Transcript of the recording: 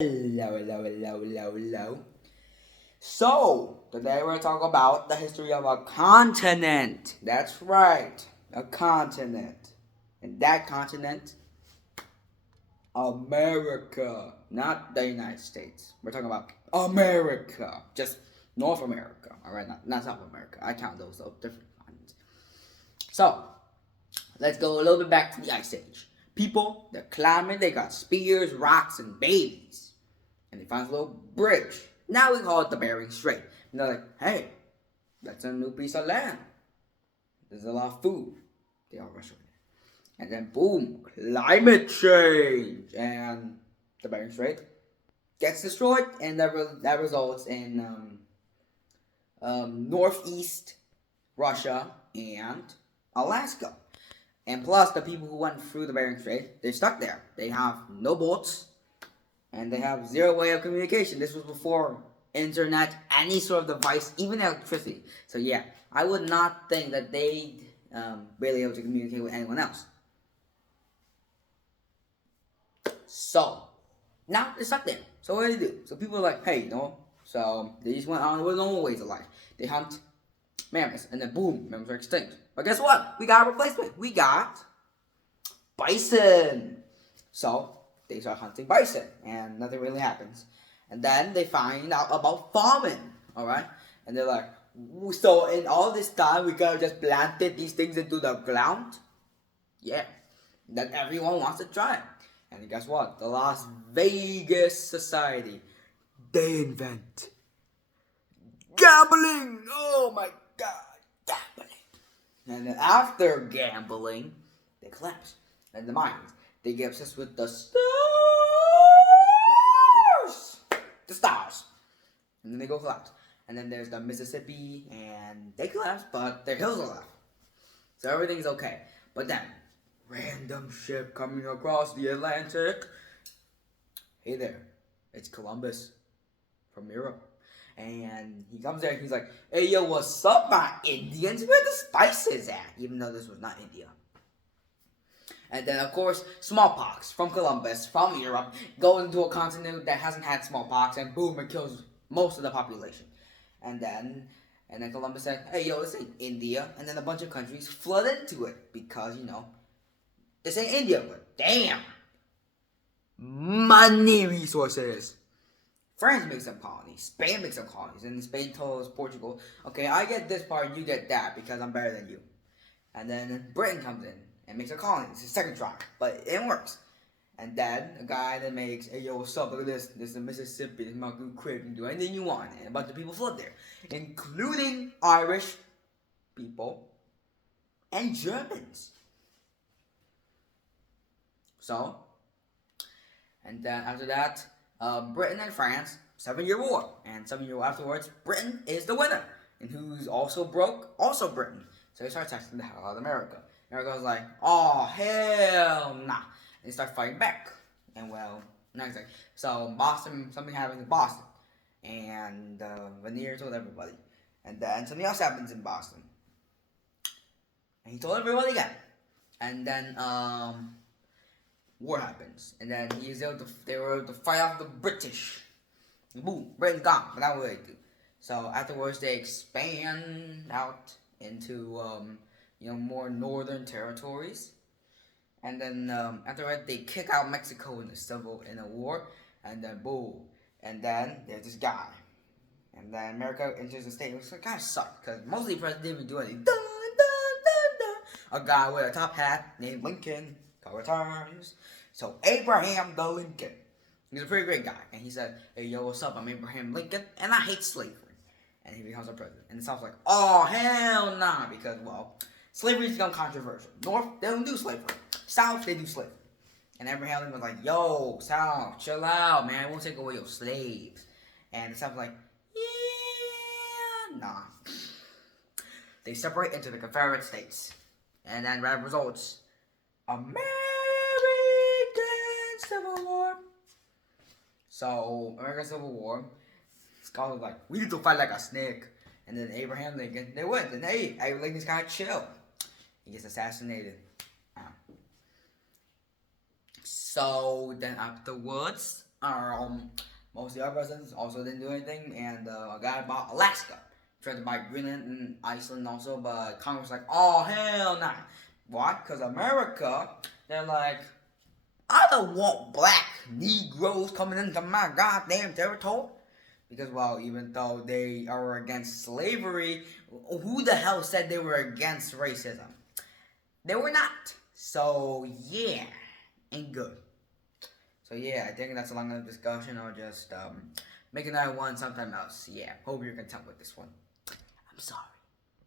Hello. So, today we're talking about the history of a continent. That's right, a continent. And that continent, America, not the United States. We're talking about America, just North America, alright? Not South America. I count those different continents. So, let's go a little bit back to the Ice Age. People, they're climbing, they got spears, rocks, and babies. And they find a little bridge. Now we call it the Bering Strait. And they're like, hey, that's a new piece of land. There's a lot of food. They all rush over there. And then boom, climate change. And the Bering Strait gets destroyed. And that results in northeast Russia and Alaska. And plus, the people who went through the Bering Strait, they're stuck there. They have no boats, and they have zero way of communication. This was before internet, any sort of device, even electricity. So yeah, I would not think that they'd really able to communicate with anyone else. So now they're stuck there. So what do they do? So people are like, hey, So they just went on with normal ways of life. They hunt mammoths, and then boom, mammoths are extinct. But guess what? We got a replacement. We got bison. So they start hunting bison, and nothing really happens. And then they find out about farming, alright? And they're like, so in all this time, we could have just planted these things into the ground? Yeah. Then everyone wants to try it. And guess what? The Las Vegas Society, they invent gambling. Oh my god, gambling. And then after gambling, they collapse. And the minds, they get obsessed with the stars. The stars. And then they go collapse. And then there's the Mississippi, and they collapse, but their hills are left. So everything's okay. But then, random ship coming across the Atlantic. Hey there, it's Columbus from Europe. And he comes there and he's like, hey yo, what's up, my Indians? Where the spices at? Even though this was not India. And then, of course, smallpox from Columbus, from Europe, goes into a continent that hasn't had smallpox, and boom, it kills most of the population. And then Columbus said, hey yo, this ain't India. And then a bunch of countries flood into it because, this ain't India, but damn, money resources. France makes some colonies, Spain makes some colonies, and Spain tells Portugal, okay, I get this part, you get that, because I'm better than you. And then Britain comes in and makes a colony. It's a second try, but it works. And then a guy that makes, hey yo, what's up, look at this, this is Mississippi, this is my good crib, you can do anything you want. And a bunch of people flood there, including Irish people and Germans. So, and then after that, Britain and France, 7-year war. And 7 year war afterwards, Britain is the winner. And who's also broke? Also Britain. So they start taxing the hell out of America. America was like, oh, hell nah. And they start fighting back. And well, not exactly. So Boston, something happens in Boston. And Veneer told everybody. And then something else happens in Boston. And he told everybody again. And then, war happens, and then they were able to fight off the British. And boom, Britain's gone, but that's what they do. So afterwards, they expand out into more northern territories, and then after that, they kick out Mexico in a war, and then boom, and then there's this guy, and then America enters the state, which kind of sucked because mostly the president didn't even do anything. Dun, dun, dun, dun. A guy with a top hat named Lincoln returns. So Abraham the Lincoln, he's a pretty great guy, and he said, hey yo, what's up, I'm Abraham Lincoln, and I hate slavery. And he becomes our president. And the South's like, oh hell nah, because well, slavery's become controversial. North, they don't do slavery. South, they do slavery. And Abraham Lincoln was like, yo, South, chill out, man, I won't take away your slaves. And the South's like, yeah, nah. They separate into the Confederate States. And then that results American Civil War. So, American Civil War, scholars like, we need to fight like a snake. And then Abraham Lincoln, they win. And hey, Abraham Lincoln's kind of chill. He gets assassinated. So, then afterwards, Most of the other presidents also didn't do anything, and a guy bought Alaska, tried to buy Greenland and Iceland also, but Congress was like, oh hell nah. Why? Because America, they're like, I don't want black Negroes coming into my goddamn territory. Because, well, even though they are against slavery, who the hell said they were against racism? They were not. So, yeah, ain't good. So, yeah, I think that's a long enough discussion. I'll just make another one sometime else. Yeah, hope you're content with this one. I'm sorry.